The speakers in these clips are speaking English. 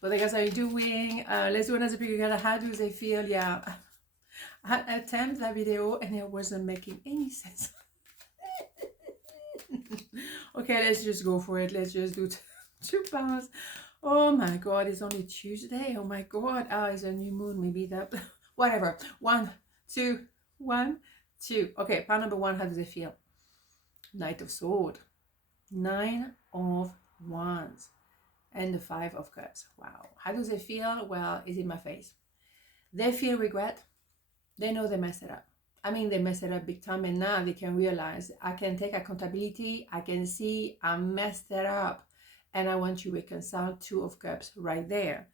But I guess how are you doing? Let's do another pick together. How do they feel? Yeah. I attempted that video and it wasn't making any sense. Okay, let's just go for it. Let's just do two powers. Oh my god, it's only Tuesday. Oh my god. Oh, it's a new moon. Maybe that. Whatever. 1, 2, 1, 2. Okay, power number 1. How does it feel? Knight of Sword. 9 of Wands. And the 5 of Cups. Wow. How does it feel? Well, it's in my face. They feel regret. They know they messed it up. I mean, they messed it up big time, and now they can realize I can take accountability. I can see I messed it up, and I want to reconcile. 2 of Cups right there.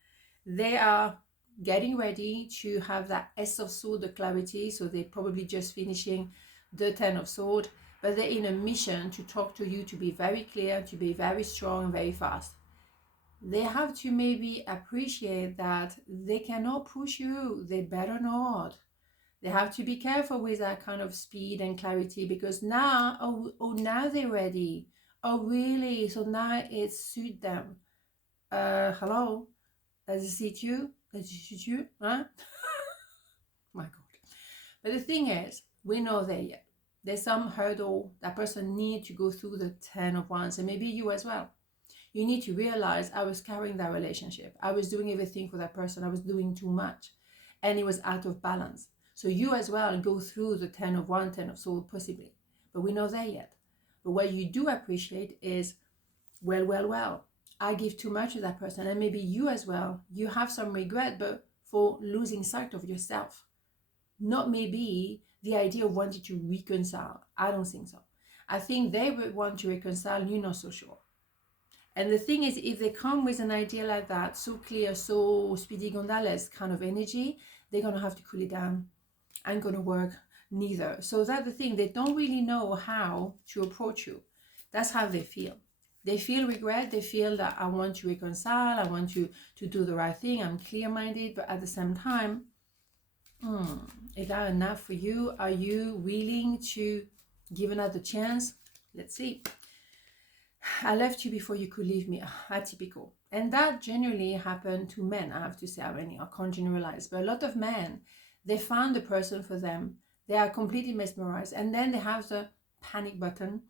They are getting ready to have that S of Sword, the clarity. So they're probably just finishing the 10 of Sword, but they're in a mission to talk to you, to be very clear, to be very strong, very fast. They have to maybe appreciate that they cannot push you. They better not. They have to be careful with that kind of speed and clarity, because now, now they're ready. Oh, really? So now it suits them. Hello? Does it suit you? Does it suit you? Huh? My God. But the thing is, we know that yet. There's some hurdle that person need to go through the 10 of Wands, and maybe you as well. You need to realize I was carrying that relationship. I was doing everything for that person. I was doing too much, and it was out of balance. So you as well go through the 10 of Wands, 10 of Swords, possibly. But we're not there yet. But what you do appreciate is, well, I give too much to that person. And maybe you as well, you have some regret, but for losing sight of yourself. Not maybe the idea of wanting to reconcile. I don't think so. I think they would want to reconcile, you're not so sure. And the thing is, if they come with an idea like that, so clear, so Speedy Gonzales kind of energy, they're going to have to cool it down. Ain't going to work neither. So that's the thing. They don't really know how to approach you. That's how they feel. They feel regret. They feel that I want to reconcile. I want to do the right thing. I'm clear-minded. But at the same time, is that enough for you? Are you willing to give another chance? Let's see. I left you before you could leave me. Atypical. And that generally happened to men, I have to say. I mean, I can't generalize. But a lot of men, they found the person for them. They are completely mesmerized. And then they have the panic button.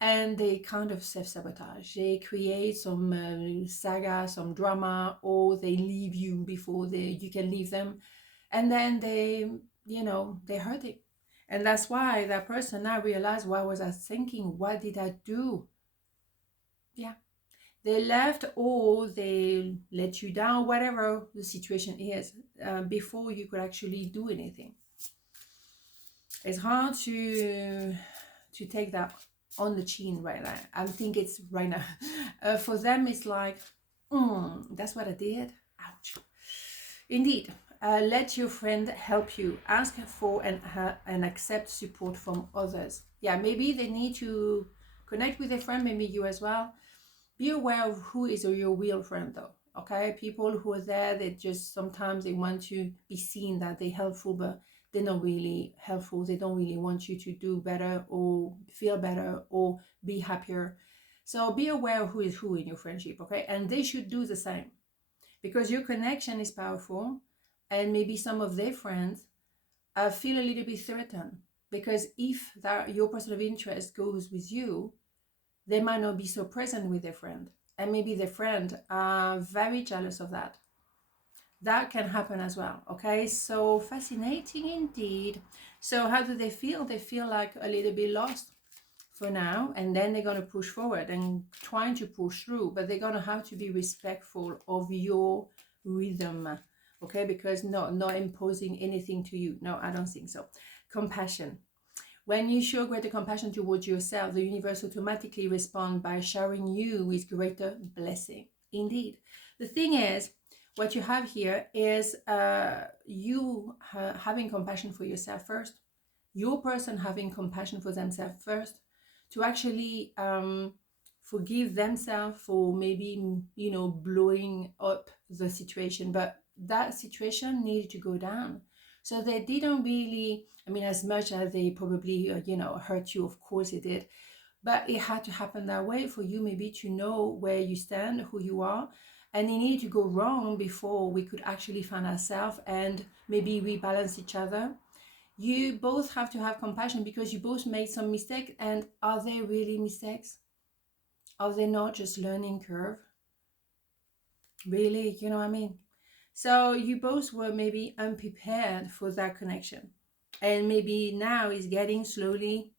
And they kind of self-sabotage. They create some saga, some drama, or they leave you before you can leave them. And then they hurt it. And that's why that person now realized, what was I thinking? What did I do? Yeah, they left, or they let you down, whatever the situation is, before you could actually do anything. It's hard to take that on the chin right now. I think it's right now. For them, it's like, that's what I did. Ouch. Indeed. Let your friend help you. Ask for and accept support from others. Yeah, maybe they need to connect with a friend, maybe you as well. Be aware of who is your real friend, though. Okay, people who are there, they just sometimes they want to be seen that they're helpful, but they're not really helpful. They don't really want you to do better or feel better or be happier. So be aware of who is who in your friendship, okay? And they should do the same, because your connection is powerful, and maybe some of their friends feel a little bit threatened, because if your person of interest goes with you, they might not be so present with their friend, and maybe their friend are very jealous of that. That can happen as well, okay? So fascinating indeed. So how do they feel? They feel like a little bit lost for now, and then they're going to push forward and trying to push through, but they're going to have to be respectful of your rhythm, okay? Because not imposing anything to you. No, I don't think so. Compassion. When you show greater compassion towards yourself, the universe automatically responds by showering you with greater blessing. Indeed. The thing is, what you have here is you having compassion for yourself first, your person having compassion for themselves first, to actually forgive themselves for maybe, blowing up the situation. But that situation needed to go down. So they didn't really, as much as they probably, hurt you, of course it did. But it had to happen that way for you maybe to know where you stand, who you are, And it needed to go wrong before we could actually find ourselves and maybe rebalance each other. You both have to have compassion because you both made some mistakes. And are they really mistakes? Are they not just learning curve? Really, you know what I mean? So you both were maybe unprepared for that connection. And maybe now is getting slowly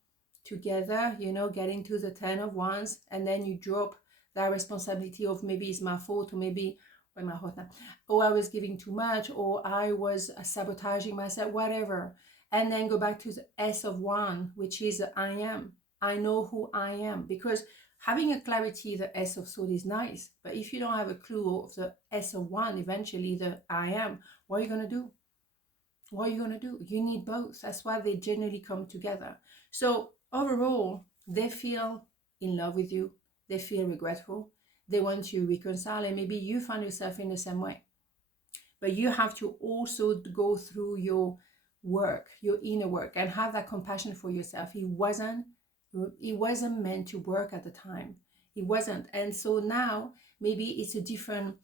together, getting to the 10 of wands, and then you drop that responsibility of maybe it's my fault, or maybe, where my heart now, or I was giving too much, or I was sabotaging myself, whatever. And then go back to the S of wand, which is I am. I know who I am. Because having a clarity, the S of sword is nice, but if you don't have a clue of the S of wand, eventually the I am, what are you going to do? What are you going to do? You need both. That's why they generally come together. So overall, they feel in love with you. They feel regretful. They want to reconcile, and maybe you find yourself in the same way. But you have to also go through your work, your inner work, and have that compassion for yourself. It wasn't meant to work at the time. It wasn't. And so now maybe it's a different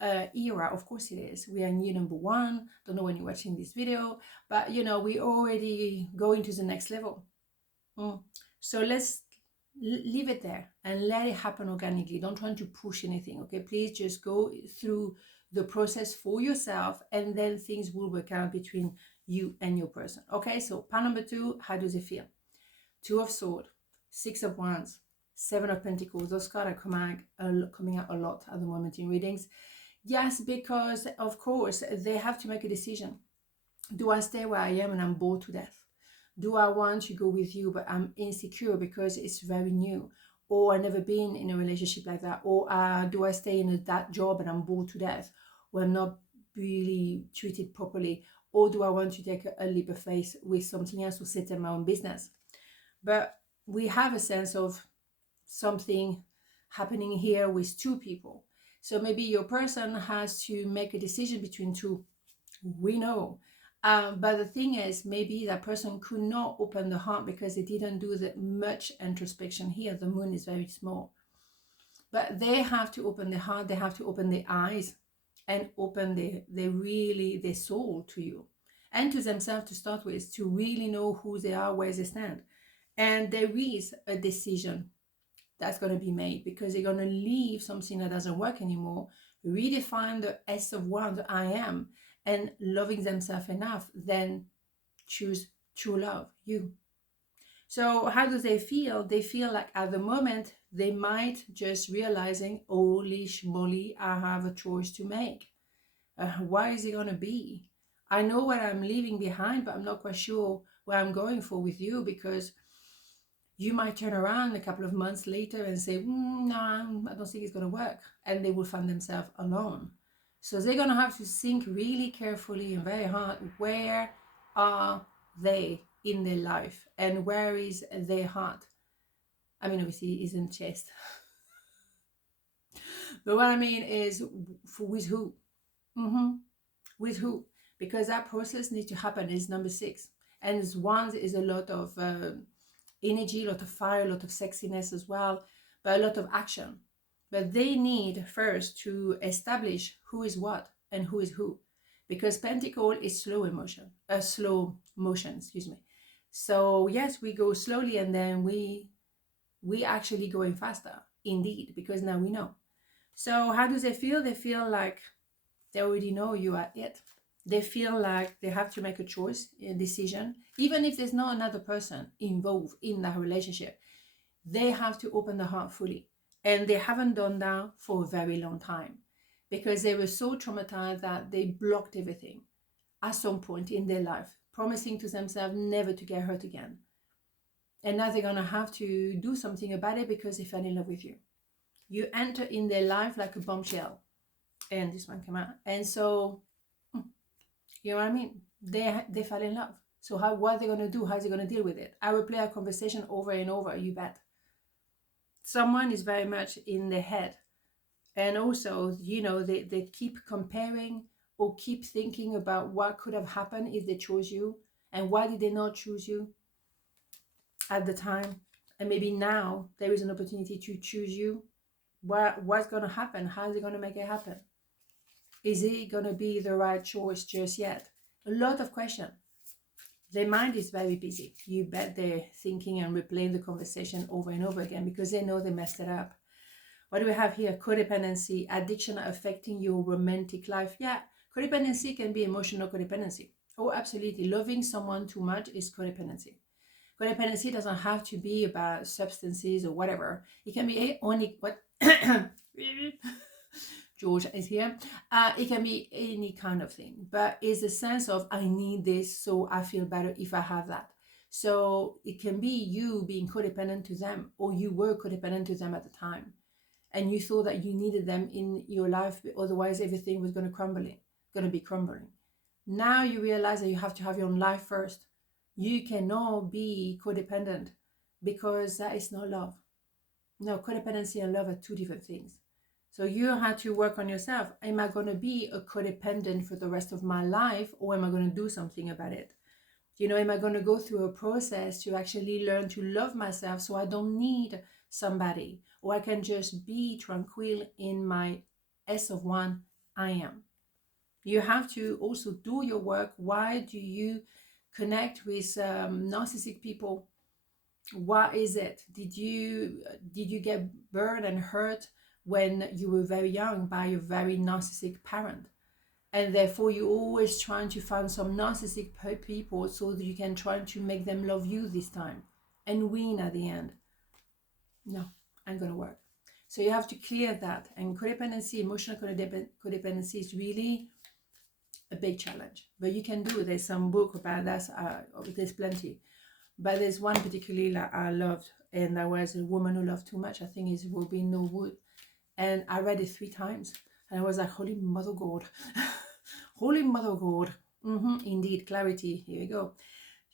era. Of course it is. We are in year number 1. Don't know when you're watching this video, but we already going to the next level. So let's leave it there and let it happen organically. Don't try to push anything. Okay, please just go through the process for yourself, and then things will work out between you and your person. Okay, so part number 2, how does it feel? 2 of Swords, 6 of Wands, 7 of Pentacles. Those cards are coming out a lot at the moment in readings. Yes, because of course they have to make a decision. Do I stay where I am and I'm bored to death? Do I want to go with you but I'm insecure because it's very new? Or I've never been in a relationship like that? Or do I stay in that job and I'm bored to death, or I'm not really treated properly? Or do I want to take a leap of faith with something else, or set in my own business? But we have a sense of something happening here with 2 people. So maybe your person has to make a decision between 2. We know. But the thing is, maybe that person could not open the heart because they didn't do that much introspection here. The moon is very small. But they have to open the heart. They have to open the eyes and open their soul to you and to themselves to start with, to really know who they are, where they stand. And there is a decision that's going to be made, because they're going to leave something that doesn't work anymore, redefine the S of Wands, I am, and loving themselves enough, then choose true love, you. So how do they feel? They feel like at the moment they might just realizing, holy schmoly, I have a choice to make. Why is it going to be? I know what I'm leaving behind, but I'm not quite sure where I'm going for with you, because you might turn around a couple of months later and say, no, I don't think it's going to work. And they will find themselves alone. So they're going to have to think really carefully and very hard, where are they in their life? And where is their heart? I mean, obviously, it isn't chest. But what I mean is, with who? With who? Because that process needs to happen. Is number 6. And one is a lot of energy, a lot of fire, a lot of sexiness as well, but a lot of action. But they need first to establish who is what and who is who, because Pentacle is slow motion, excuse me. So yes, we go slowly, and then we actually going faster, indeed, because now we know. So how do they feel? They feel like they already know you are it. They feel like they have to make a choice, a decision, even if there's not another person involved in that relationship. They have to open the heart fully. And they haven't done that for a very long time, because they were so traumatized that they blocked everything at some point in their life, promising to themselves never to get hurt again. And now they're going to have to do something about it because they fell in love with you. You enter in their life like a bombshell. And this one came out. And so, you know what I mean? They fell in love. So what are they going to do? How are they going to deal with it? I will play a conversation over and over, you bet. Someone is very much in their head. And also, they keep comparing or keep thinking about what could have happened if they chose you. And why did they not choose you at the time? And maybe now there is an opportunity to choose you, What's going to happen? How's it going to make it happen? Is it going to be the right choice just yet? A lot of questions. Their mind is very busy. You bet they're thinking and replaying the conversation over and over again because they know they messed it up. What do we have here? Codependency, addiction affecting your romantic life. Yeah, codependency can be emotional codependency. Oh, absolutely. Loving someone too much is codependency. Codependency doesn't have to be about substances or whatever. It can be only what George is here. It can be any kind of thing, but it's a sense of I need this so I feel better if I have that. So it can be you being codependent to them, or you were codependent to them at the time, and you thought that you needed them in your life, otherwise everything was going to be crumbling. Now you realize that you have to have your own life first. You cannot be codependent because that is not love. No, codependency and love are two different things. So you have to work on yourself. Am I going to be a codependent for the rest of my life, or am I going to do something about it? Am I going to go through a process to actually learn to love myself so I don't need somebody, or I can just be tranquil in my S of one I am? You have to also do your work. Why do you connect with narcissistic people? What is it? Did you get burned and hurt when you were very young by a very narcissistic parent? And therefore you're always trying to find some narcissistic people so that you can try to make them love you this time and win at the end. No, ain't gonna work. So you have to clear that. And codependency, emotional codependency is really a big challenge. But you can do it. There's some book about that. There's plenty. But there's one particularly that I loved, and that was A Woman Who Loved Too Much. I think it's Robin Norwood. And I read it 3 times. And I was like, holy mother God. Holy mother God. Indeed, clarity. Here we go.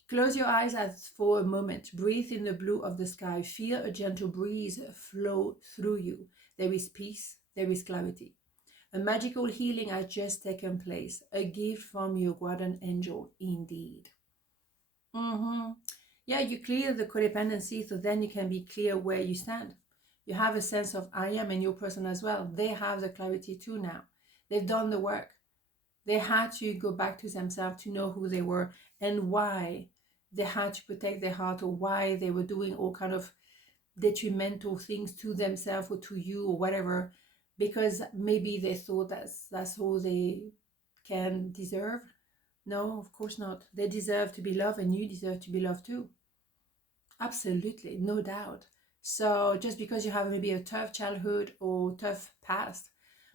Close your eyes for a moment. Breathe in the blue of the sky. Feel a gentle breeze flow through you. There is peace. There is clarity. A magical healing has just taken place. A gift from your guardian angel. Indeed. Yeah, you clear the codependency, so then you can be clear where you stand. You have a sense of I am, and your person as well. They have the clarity too now. They've done the work. They had to go back to themselves to know who they were and why they had to protect their heart, or why they were doing all kind of detrimental things to themselves or to you or whatever, because maybe they thought that's all they can deserve. No, of course not. They deserve to be loved, and you deserve to be loved too. Absolutely, no doubt. So just because you have maybe a tough childhood or tough past,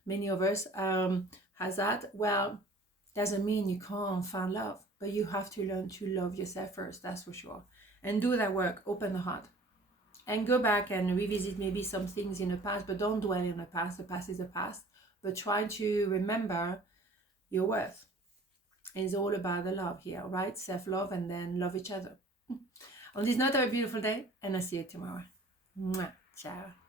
many of us has that, well, doesn't mean you can't find love, but you have to learn to love yourself first, that's for sure. And do that work, open the heart. And go back and revisit maybe some things in the past, but don't dwell in the past. The past is the past. But try to remember your worth. It's all about the love here, right? Self-love, and then love each other. On this note, have a beautiful day, and I'll see you tomorrow. Mwah. Ciao.